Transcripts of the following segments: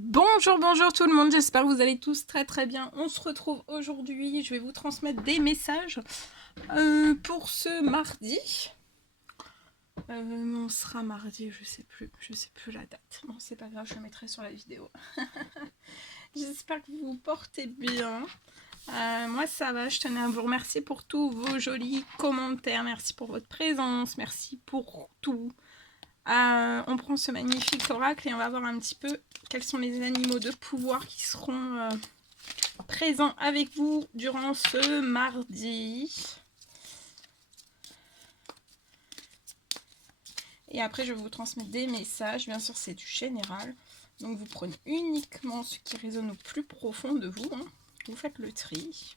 Bonjour, bonjour tout le monde, j'espère que vous allez tous très bien. On se retrouve aujourd'hui, je vais vous transmettre des messages pour ce mardi. On sera mardi, je sais plus la date. Bon, c'est pas grave, je le mettrai sur la vidéo. J'espère que vous vous portez bien. Moi ça va, je tenais à vous remercier pour tous vos jolis commentaires, merci pour votre présence, merci pour tout. On prend ce magnifique oracle et on va voir un petit peu quels sont les animaux de pouvoir qui seront présents avec vous durant ce mardi. Et après, je vais vous transmettre des messages. Bien sûr, c'est du général. Donc, vous prenez uniquement ce qui résonne au plus profond de vous. Vous faites le tri.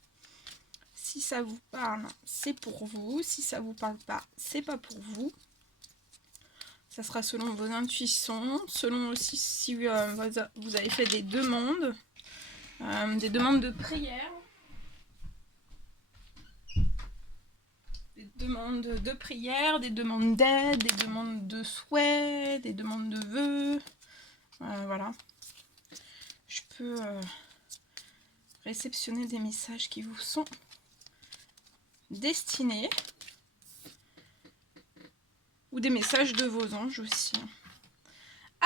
Si ça vous parle, c'est pour vous. Si ça vous parle pas, c'est pas pour vous. Ça sera selon vos intuitions, selon aussi si vous avez fait des demandes de prière, des demandes d'aide, des demandes de souhaits, des demandes de vœux. Voilà. Je peux réceptionner des messages qui vous sont destinés. Ou des messages de vos anges aussi.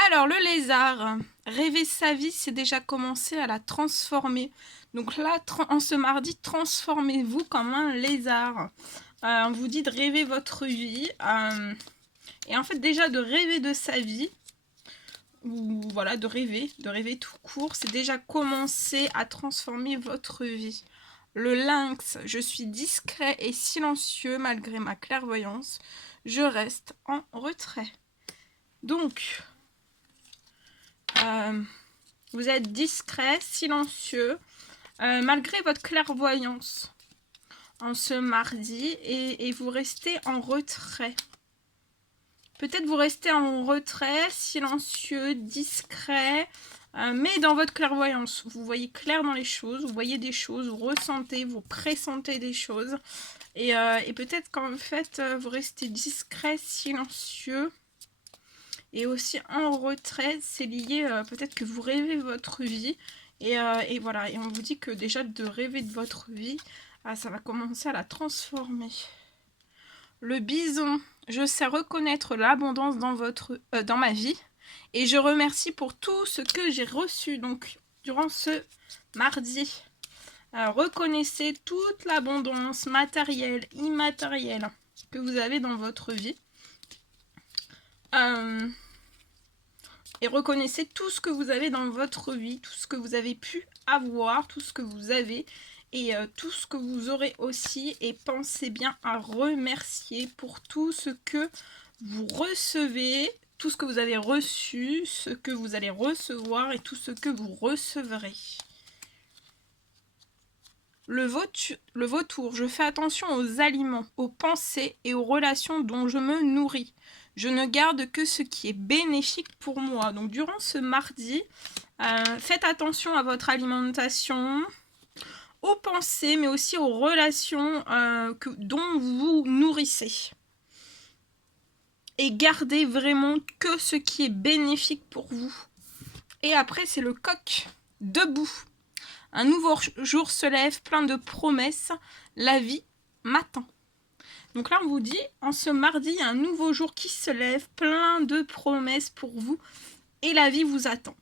Alors, le lézard, rêver sa vie, c'est déjà commencer à la transformer. Donc là, en ce mardi, transformez-vous comme un lézard. On vous dit de rêver votre vie. Et en fait, déjà, de rêver de sa vie, ou voilà, de rêver tout court, c'est déjà commencer à transformer votre vie. Le lynx, je suis discret et silencieux malgré ma clairvoyance. Je reste en retrait. Donc, vous êtes discret, silencieux, malgré votre clairvoyance en ce mardi et vous restez en retrait. Peut-être vous restez en retrait, silencieux, discret, mais dans votre clairvoyance. Vous voyez clair dans les choses, vous voyez des choses, vous ressentez, vous pressentez des choses. Et peut-être qu'en fait, vous restez discret, silencieux. Et aussi en retrait, c'est lié, peut-être que vous rêvez votre vie. Et voilà, et on vous dit que déjà de rêver de votre vie, ça va commencer à la transformer. Le bison, je sais reconnaître l'abondance dans ma vie et je remercie pour tout ce que j'ai reçu. Donc, durant ce mardi, reconnaissez toute l'abondance matérielle, immatérielle que vous avez dans votre vie. Et reconnaissez tout ce que vous avez dans votre vie, tout ce que vous avez pu avoir, tout ce que vous avez et tout ce que vous aurez aussi. Et pensez bien à remercier pour tout ce que vous recevez, tout ce que vous avez reçu, ce que vous allez recevoir et tout ce que vous recevrez. Le vautour, je fais attention aux aliments, aux pensées et aux relations dont je me nourris. Je ne garde que ce qui est bénéfique pour moi. Donc durant ce mardi, faites attention à votre alimentation, aux pensées, mais aussi aux relations dont vous vous nourrissez. Et gardez vraiment que ce qui est bénéfique pour vous. Et après, c'est le coq, debout. Un nouveau jour se lève plein de promesses. La vie m'attend. Donc là, on vous dit, en ce mardi, il y a un nouveau jour qui se lève, plein de promesses pour vous. Et la vie vous attend.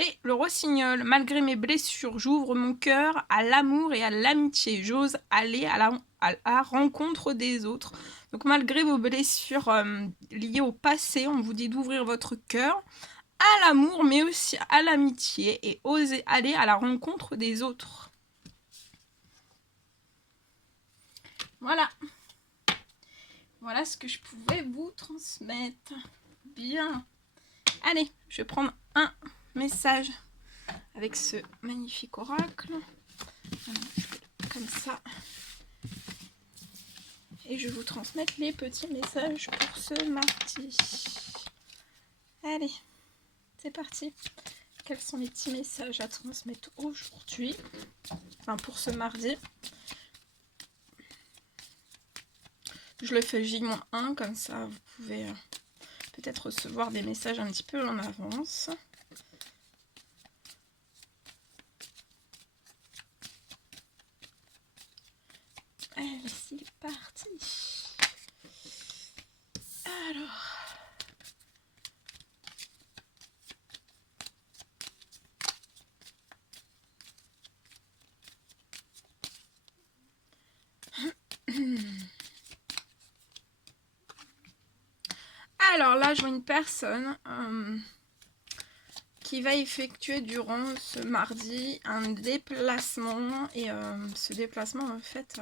Et le rossignol, malgré mes blessures, j'ouvre mon cœur à l'amour et à l'amitié. J'ose aller à la rencontre des autres. Donc malgré vos blessures liées au passé, on vous dit d'ouvrir votre cœur à l'amour, mais aussi à l'amitié, et oser aller à la rencontre des autres. Voilà. Voilà ce que je pouvais vous transmettre. Bien. Allez, je vais prendre un message avec ce magnifique oracle. Voilà, comme ça. Et je vais vous transmettre les petits messages pour ce mardi. Allez, c'est parti. Quels sont les petits messages à transmettre aujourd'hui? Enfin, pour ce mardi. Je le fais J-1, comme ça vous pouvez peut-être recevoir des messages un petit peu en avance. Allez, c'est parti. Alors... Alors là, je vois une personne qui va effectuer durant ce mardi un déplacement. Et ce déplacement, en fait,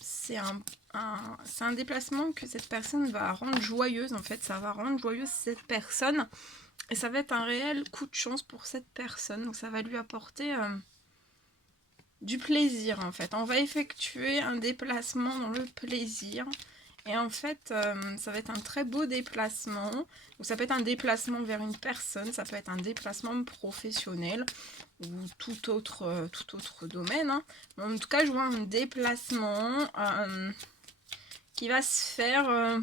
c'est un déplacement que cette personne va rendre joyeuse. En fait, ça va rendre joyeuse cette personne. Et ça va être un réel coup de chance pour cette personne. Donc ça va lui apporter du plaisir, en fait. On va effectuer un déplacement dans le plaisir. Et en fait, ça va être un très beau déplacement. Donc ça peut être un déplacement vers une personne, ça peut être un déplacement professionnel ou tout autre domaine. Hein. En tout cas, je vois un déplacement qui va se faire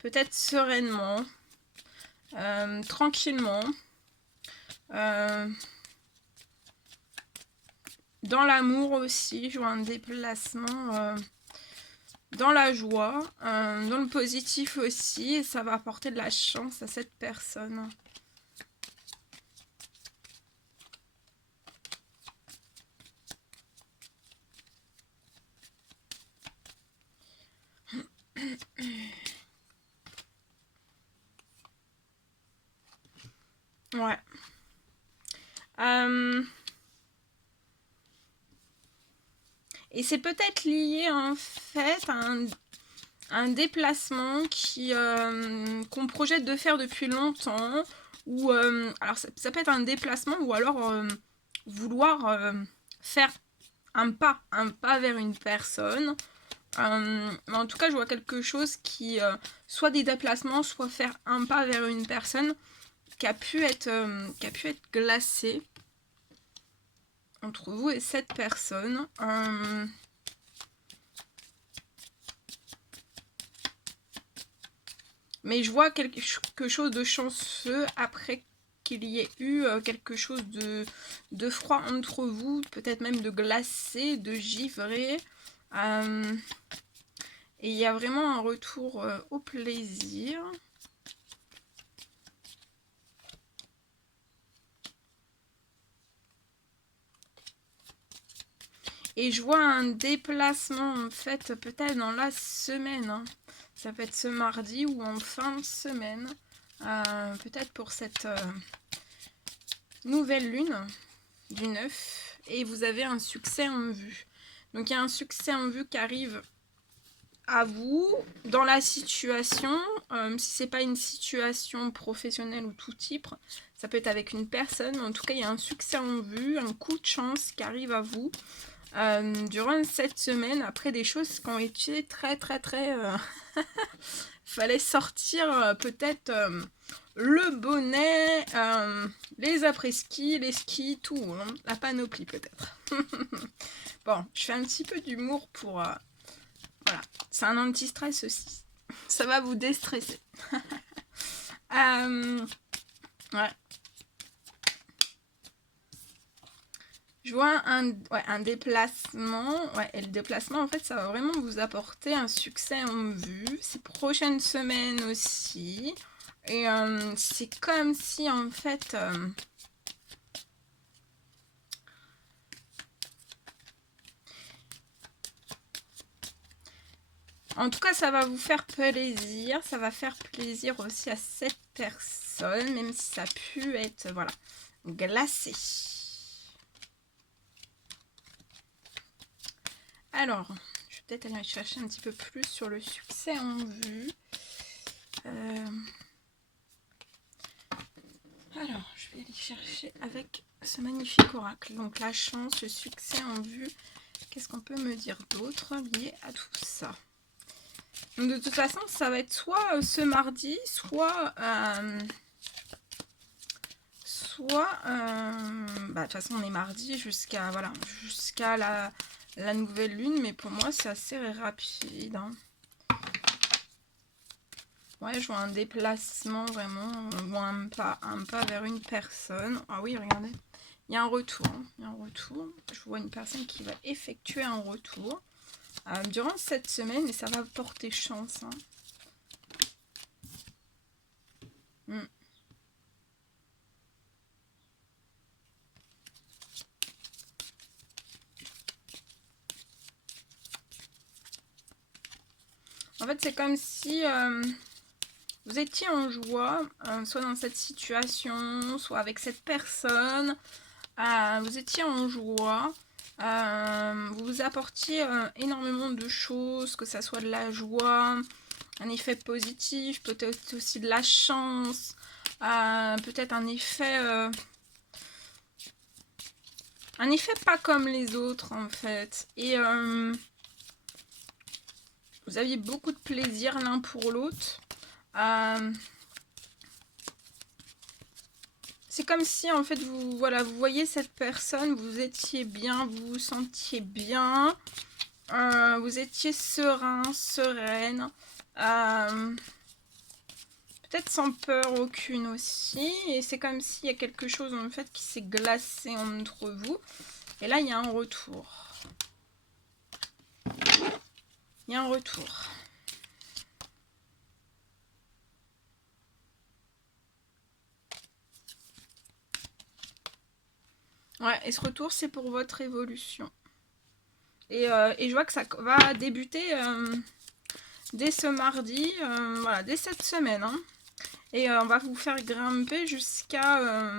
peut-être sereinement, tranquillement, dans l'amour aussi. Je vois un déplacement... dans la joie, dans le positif aussi, et ça va apporter de la chance à cette personne. Ouais. Et c'est peut-être lié en fait à un déplacement qu'on projette de faire depuis longtemps. Ou alors ça peut être un déplacement ou alors vouloir faire un pas vers une personne. Mais en tout cas, je vois quelque chose qui, soit des déplacements, soit faire un pas vers une personne qui a pu être glacée entre vous et cette personne. Mais je vois quelque chose de chanceux après qu'il y ait eu quelque chose de froid entre vous, peut-être même de glacé, de givré. Et il y a vraiment un retour au plaisir. Et je vois un déplacement en fait peut-être dans la semaine. Hein. Ça peut être ce mardi ou en fin de semaine. Peut-être pour cette nouvelle lune du 9. Et vous avez un succès en vue. Donc il y a un succès en vue qui arrive à vous dans la situation. Si c'est pas une situation professionnelle ou tout type, ça peut être avec une personne. En tout cas, il y a un succès en vue, un coup de chance qui arrive à vous. Durant cette semaine, après des choses qui ont été très fallait sortir peut-être le bonnet, les après-ski, les skis, tout, hein, la panoplie peut-être. Bon, je fais un petit peu d'humour pour... voilà, c'est un anti-stress aussi. Ça va vous déstresser. Ouais. Je vois un déplacement. Ouais, et le déplacement, en fait, ça va vraiment vous apporter un succès en vue. Ces prochaines semaines aussi. Et c'est comme si, en fait... en tout cas, ça va vous faire plaisir. Ça va faire plaisir aussi à cette personne, même si ça a pu être, voilà, glacé. Alors, je vais peut-être aller chercher un petit peu plus sur le succès en vue. Alors, je vais aller chercher avec ce magnifique oracle. Donc, la chance, le succès en vue. Qu'est-ce qu'on peut me dire d'autre lié à tout ça? Donc, de toute façon, ça va être soit ce mardi, soit... de toute façon, on est mardi jusqu'à voilà, jusqu'à la nouvelle lune. Mais pour moi, c'est assez rapide. Hein. Ouais, je vois un déplacement vraiment, ou un pas vers une personne. Ah oui, regardez. Il y a un retour. Hein. Il y a un retour. Je vois une personne qui va effectuer un retour durant cette semaine et ça va porter chance. Hein. Mm. En fait, c'est comme si vous étiez en joie, soit dans cette situation, soit avec cette personne. Vous étiez en joie. Vous vous apportiez énormément de choses, que ça soit de la joie, un effet positif, peut-être aussi de la chance, peut-être un effet pas comme les autres en fait. Et vous aviez beaucoup de plaisir l'un pour l'autre. C'est comme si en fait vous voyez cette personne, vous étiez bien, vous vous sentiez bien, vous étiez serein, sereine, peut-être sans peur aucune aussi. Et c'est comme s'il y a quelque chose en fait qui s'est glacé entre vous. Et là il y a un retour. Il y a un retour. Ouais, et ce retour, c'est pour votre évolution. Et je vois que ça va débuter dès ce mardi, voilà, dès cette semaine. Hein. Et on va vous faire grimper jusqu'à,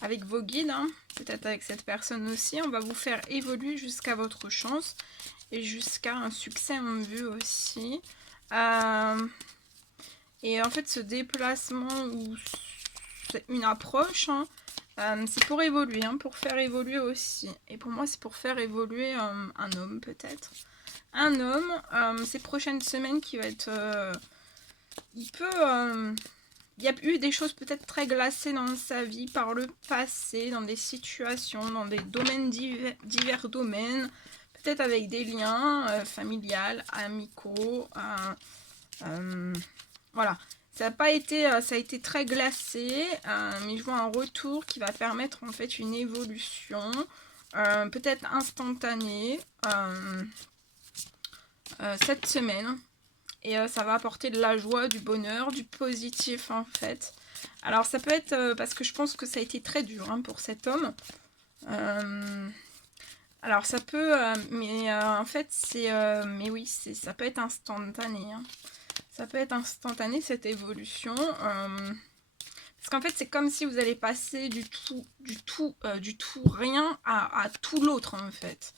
avec vos guides, hein, peut-être avec cette personne aussi, on va vous faire évoluer jusqu'à votre chance et jusqu'à un succès en vue aussi. Et en fait, ce déplacement ou une approche, hein, c'est pour évoluer, hein, pour faire évoluer aussi. Et pour moi, c'est pour faire évoluer un homme peut-être. Un homme, ces prochaines semaines qui va être... il y a eu des choses peut-être très glacées dans sa vie par le passé, dans des situations, dans des domaines divers domaines, peut-être avec des liens familiales, amicaux, voilà. Ça a pas été, ça a été très glacé, mais je vois un retour qui va permettre en fait une évolution, peut-être instantanée, cette semaine. Et ça va apporter de la joie, du bonheur, du positif en fait. Alors ça peut être, parce que je pense que ça a été très dur hein, pour cet homme. Alors ça peut, mais en fait c'est, mais oui, ça peut être instantané. Hein. Ça peut être instantané cette évolution. Parce qu'en fait, c'est comme si vous allez passer du tout rien à tout l'autre en fait.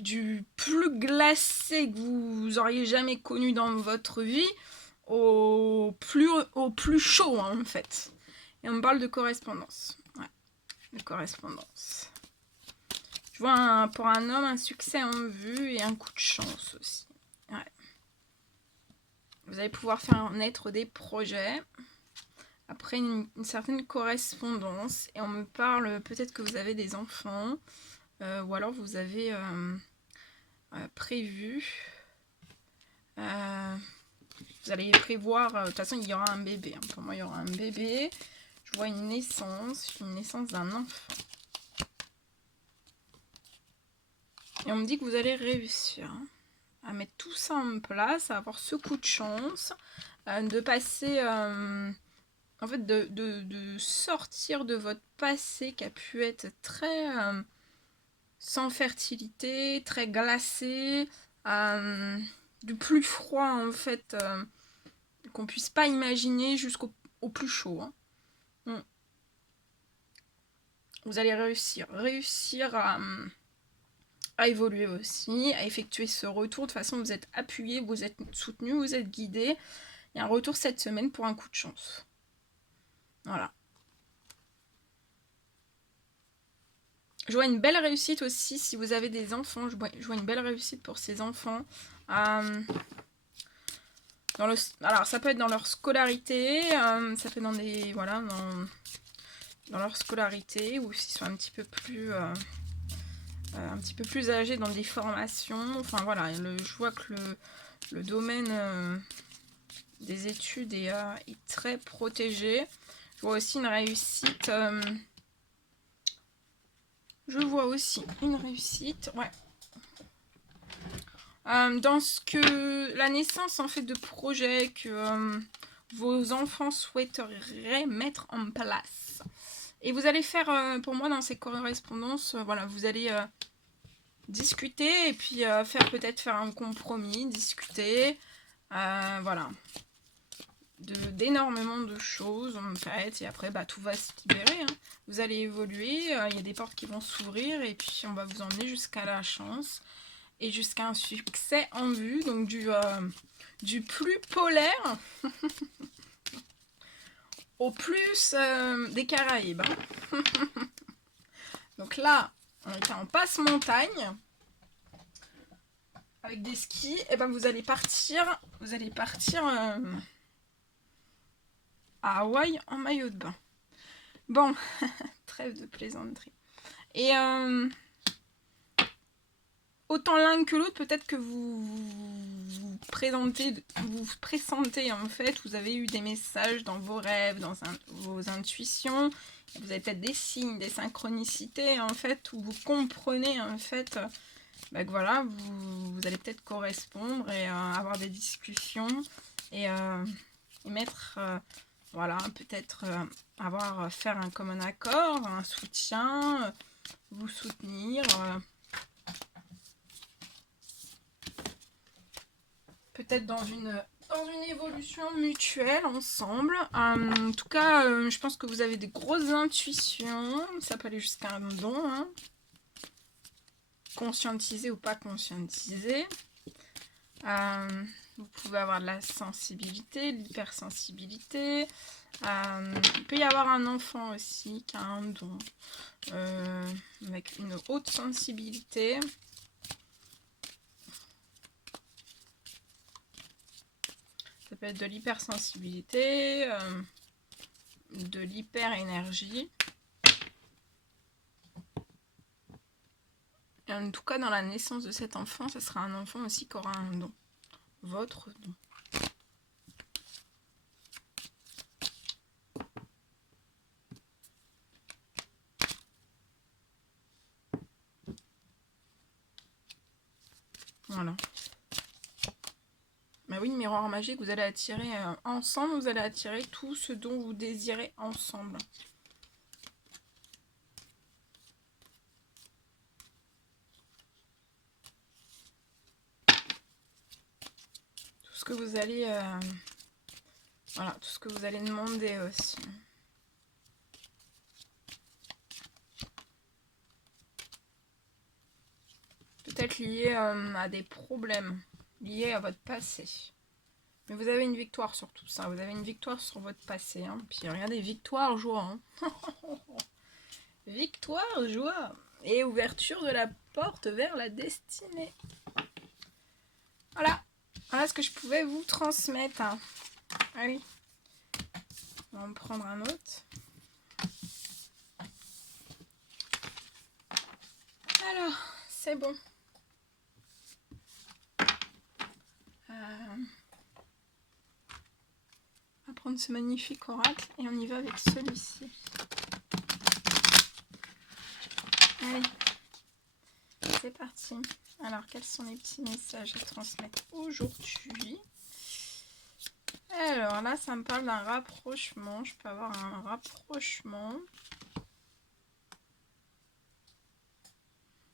Du plus glacé que vous auriez jamais connu dans votre vie au plus chaud hein, en fait. Et on me parle de correspondance. Ouais, de correspondance. Je vois pour un homme un succès en vue et un coup de chance aussi. Ouais. Vous allez pouvoir faire naître des projets après une certaine correspondance. Et on me parle peut-être que vous avez des enfants ou alors vous avez prévu. Vous allez prévoir. De toute façon, il y aura un bébé. Hein. Pour moi, il y aura un bébé. Je vois une naissance d'un enfant. Et on me dit que vous allez réussir. Hein. À mettre tout ça en place, à avoir ce coup de chance, de passer, en fait, de sortir de votre passé qui a pu être très sans fertilité, très glacé, du plus froid en fait qu'on puisse pas imaginer jusqu'au plus chaud. Hein. Vous allez réussir à évoluer aussi, à effectuer ce retour. De toute façon, vous êtes appuyé, vous êtes soutenu, vous êtes guidé. Il y a un retour cette semaine pour un coup de chance. Voilà. Je vois une belle réussite aussi si vous avez des enfants. Je vois une belle réussite pour ces enfants. Alors, ça peut être dans leur scolarité, ça peut être dans des... Voilà, dans leur scolarité, ou s'ils sont un petit peu plus âgés dans des formations. Enfin, voilà, je vois que le domaine des études est très protégé. Je vois aussi une réussite. Je vois aussi une réussite, ouais. Dans ce que la naissance en fait de projets que vos enfants souhaiteraient mettre en place. Et vous allez faire, pour moi dans ces correspondances, voilà, vous allez discuter et puis peut-être faire un compromis, discuter, voilà, d'énormément de choses en fait, et après tout va se libérer, hein. Vous allez évoluer, il y a des portes qui vont s'ouvrir et puis on va vous emmener jusqu'à la chance et jusqu'à un succès en vue, donc du plus polaire au plus des Caraïbes, hein. Donc là on était en passe-montagne avec des skis, et ben vous allez partir à Hawaï en maillot de bain. Bon, trêve de plaisanterie. Et autant l'un que l'autre, peut-être que vous pressentez en fait, vous avez eu des messages dans vos rêves, dans vos intuitions, vous avez peut-être des signes, des synchronicités en fait, où vous comprenez en fait que voilà, vous allez peut-être correspondre et avoir des discussions et mettre, voilà, peut-être faire un commun accord, un soutien, vous soutenir. Peut-être dans une évolution mutuelle ensemble. En tout cas, je pense que vous avez des grosses intuitions. Ça peut aller jusqu'à un don, hein. Conscientisé ou pas conscientisé. Vous pouvez avoir de la sensibilité, de l'hypersensibilité. Il peut y avoir un enfant aussi qui a un don avec une haute sensibilité. Ça peut être de l'hypersensibilité, de l'hyper-énergie. En tout cas, dans la naissance de cet enfant, ce sera un enfant aussi qui aura un don. Votre don. Voilà. Bah oui, miroir magique, vous allez attirer ensemble, vous allez attirer tout ce dont vous désirez ensemble. Tout ce que vous allez... voilà, tout ce que vous allez demander aussi. Peut-être lié à des problèmes, liés à votre passé. Mais vous avez une victoire sur tout ça. Vous avez une victoire sur votre passé. Hein. Puis regardez, victoire, joie. Hein. Victoire, joie. Et ouverture de la porte vers la destinée. Voilà. Voilà ce que je pouvais vous transmettre. Hein. Ah oui. On va en prendre un autre. Alors, c'est bon. On va prendre ce magnifique oracle et on y va avec celui-ci. Allez, c'est parti. Alors, quels sont les petits messages à transmettre aujourd'hui? Alors là, ça me parle d'un rapprochement. Je peux avoir un rapprochement.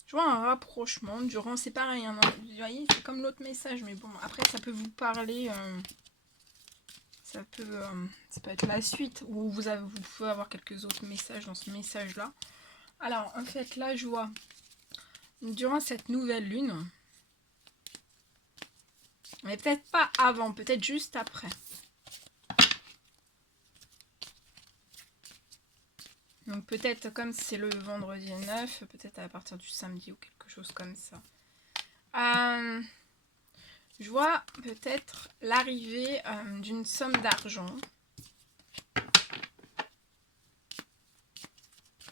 Je vois un rapprochement durant, c'est pareil, hein, vous voyez, c'est comme l'autre message, mais bon, après ça peut vous parler, ça peut être la suite, ou vous pouvez avoir quelques autres messages dans ce message-là. Alors, en fait, là, je vois, durant cette nouvelle lune, mais peut-être pas avant, peut-être juste après. Donc peut-être comme c'est le vendredi 9, peut-être à partir du samedi ou quelque chose comme ça. Je vois peut-être l'arrivée d'une somme d'argent.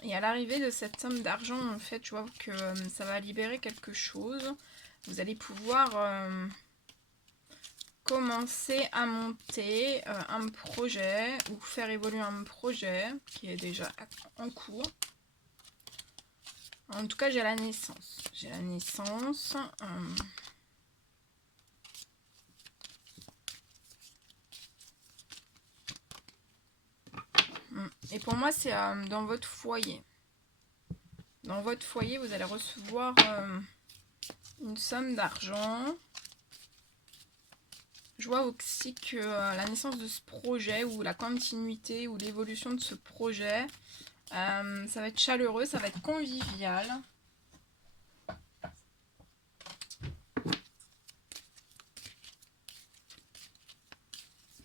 Et à l'arrivée de cette somme d'argent, en fait, je vois que ça va libérer quelque chose. Vous allez pouvoir commencer à monter un projet ou faire évoluer un projet qui est déjà en cours. En tout cas, j'ai la naissance. J'ai la naissance. Et pour moi, c'est dans votre foyer. Dans votre foyer, vous allez recevoir une somme d'argent. Je vois aussi que la naissance de ce projet ou la continuité ou l'évolution de ce projet, ça va être chaleureux, ça va être convivial.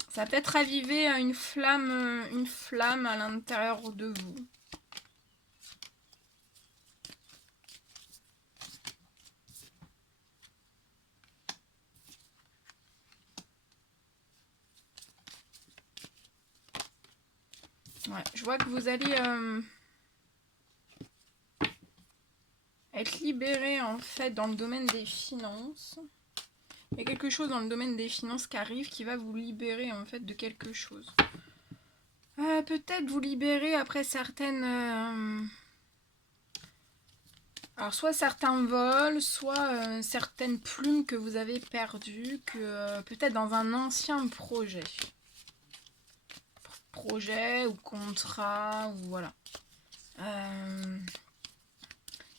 Ça va peut-être raviver une flamme à l'intérieur de vous. Ouais, je vois que vous allez être libéré en fait dans le domaine des finances. Il y a quelque chose dans le domaine des finances qui arrive qui va vous libérer en fait de quelque chose. Peut-être vous libérer après certaines... alors soit certains vols, soit certaines plumes que vous avez perdues, que peut-être dans un ancien projet. Projet ou contrat, ou voilà.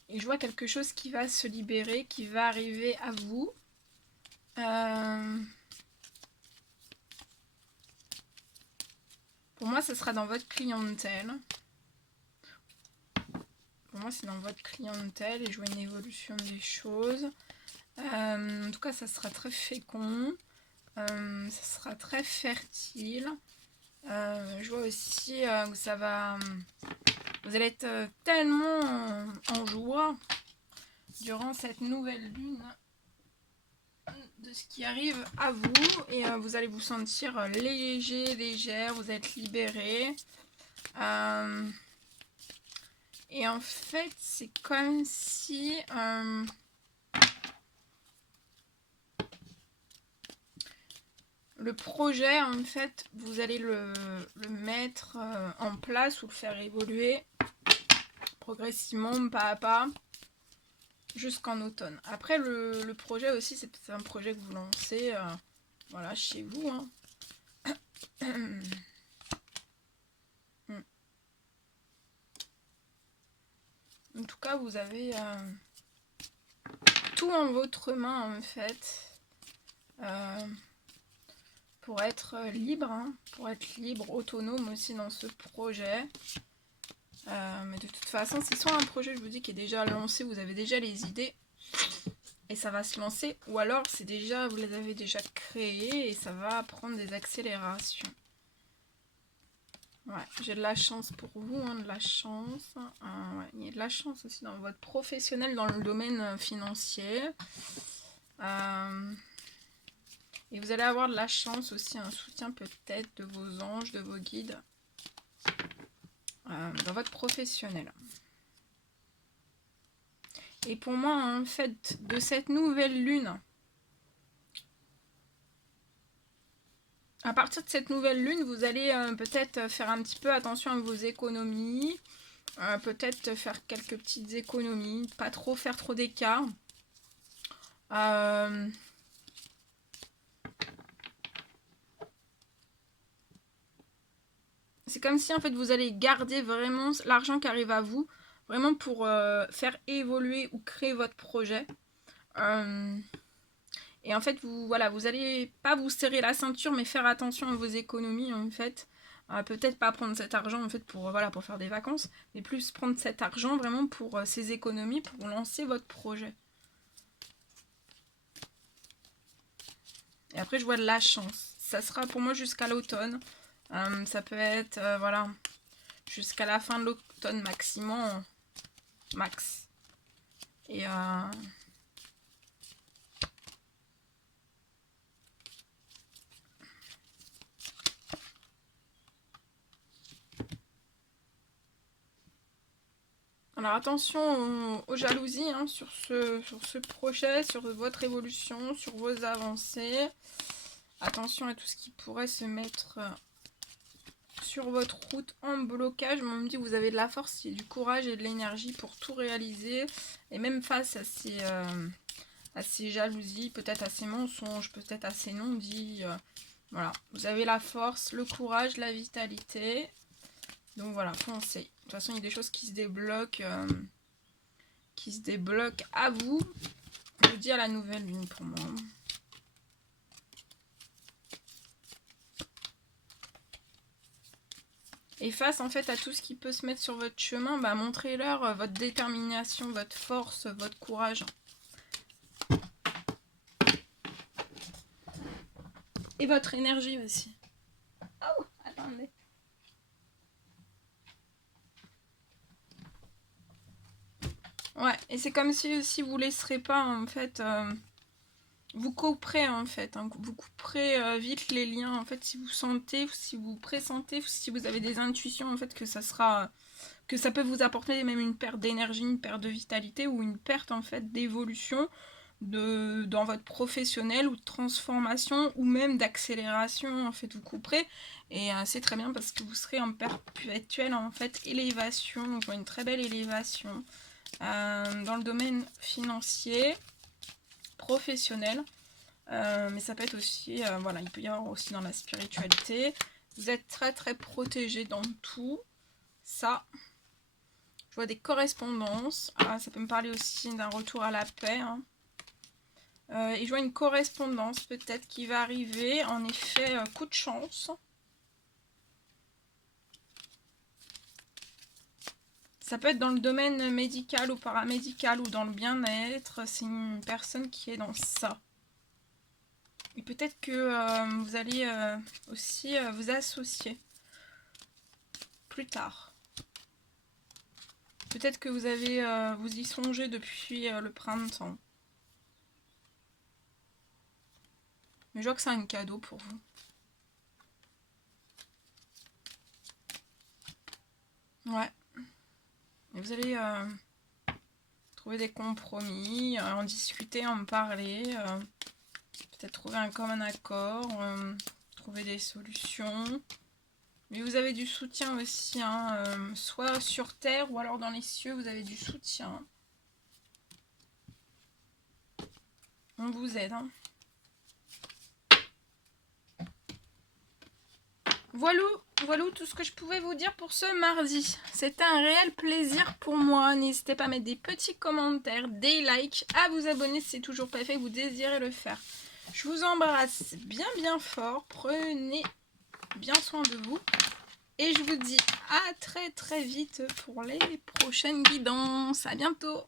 Et je vois quelque chose qui va se libérer, qui va arriver à vous. Pour moi, ce sera dans votre clientèle. Pour moi, c'est dans votre clientèle et je vois une évolution des choses. En tout cas, ça sera très fécond. Ça sera très fertile. Je vois aussi que ça va... vous allez être tellement en joie durant cette nouvelle lune de ce qui arrive à vous. Et vous allez vous sentir léger, légère. Vous êtes libéré. Et en fait, c'est comme si... le projet, en fait, vous allez le mettre en place ou le faire évoluer progressivement, pas à pas, jusqu'en automne. Après, le projet aussi, c'est un projet que vous lancez voilà, chez vous. Hein. En tout cas, vous avez tout en votre main, en fait. Pour être libre, hein, pour être libre, autonome aussi dans ce projet. Mais de toute façon, c'est soit un projet, je vous dis, qui est déjà lancé, vous avez déjà les idées, et ça va se lancer, ou alors c'est déjà, vous les avez déjà créés, et ça va prendre des accélérations. Ouais, j'ai de la chance pour vous, hein, de la chance. Ouais, il y a de la chance aussi dans votre professionnel, dans le domaine financier. Et vous allez avoir de la chance aussi, un soutien peut-être de vos anges, de vos guides, dans votre professionnel. Et pour moi, en fait, de cette nouvelle lune, à partir de cette nouvelle lune, vous allez peut-être faire un petit peu attention à vos économies, peut-être faire quelques petites économies, pas trop faire trop d'écart. C'est comme si en fait vous allez garder vraiment l'argent qui arrive à vous, vraiment pour faire évoluer ou créer votre projet. Et en fait, vous allez pas vous serrer la ceinture, mais faire attention à vos économies en fait. Peut-être pas prendre cet argent en fait pour faire des vacances, mais plus prendre cet argent vraiment pour ces économies pour lancer votre projet. Et après, je vois de la chance. Ça sera pour moi jusqu'à l'automne. Ça peut être, jusqu'à la fin de l'automne maximum. Max. Et alors attention aux jalousies hein, sur ce projet, sur votre évolution, sur vos avancées. Attention à tout ce qui pourrait se mettre sur votre route en blocage. On me dit que vous avez de la force, du courage et de l'énergie pour tout réaliser. Et même face à ces jalousies, peut-être à ces mensonges, peut-être à ces non-dits. Voilà, vous avez la force, le courage, la vitalité. Donc voilà, foncez. De toute façon, il y a des choses qui se débloquent à vous. Je vous dis à la nouvelle lune pour moi. Et face en fait à tout ce qui peut se mettre sur votre chemin, bah, montrez-leur votre détermination, votre force, votre courage. Et votre énergie aussi. Oh, attendez. Ouais, et c'est comme si vous laisserez pas en fait... vous couperez en fait, hein, vous couperez vite les liens en fait si vous sentez, si vous pressentez, si vous avez des intuitions en fait que ça sera, que ça peut vous apporter même une perte d'énergie, une perte de vitalité ou une perte en fait d'évolution dans votre professionnel ou de transformation ou même d'accélération en fait vous couperez et c'est très bien parce que vous serez en perpétuelle en fait élévation, donc une très belle élévation dans le domaine financier, professionnel, mais ça peut être aussi, voilà, il peut y avoir aussi dans la spiritualité. Vous êtes très très protégé dans tout ça. Je vois des correspondances. Ah, ça peut me parler aussi d'un retour à la paix. Hein. Et je vois une correspondance peut-être qui va arriver. En effet, coup de chance. Ça peut être dans le domaine médical ou paramédical ou dans le bien-être. C'est une personne qui est dans ça. Et peut-être que vous allez aussi vous associer plus tard. Peut-être que vous avez vous y songez depuis le printemps. Mais je vois que c'est un cadeau pour vous. Ouais. Et vous allez trouver des compromis, en discuter, en parler. Peut-être trouver un commun accord, trouver des solutions. Mais vous avez du soutien aussi, hein, soit sur terre ou alors dans les cieux, vous avez du soutien. On vous aide. Hein. Voilà tout ce que je pouvais vous dire pour ce mardi. C'était un réel plaisir pour moi. N'hésitez pas à mettre des petits commentaires, des likes, à vous abonner si c'est toujours pas fait, vous désirez le faire. Je vous embrasse bien fort. Prenez bien soin de vous. Et je vous dis à très vite pour les prochaines guidances. À bientôt.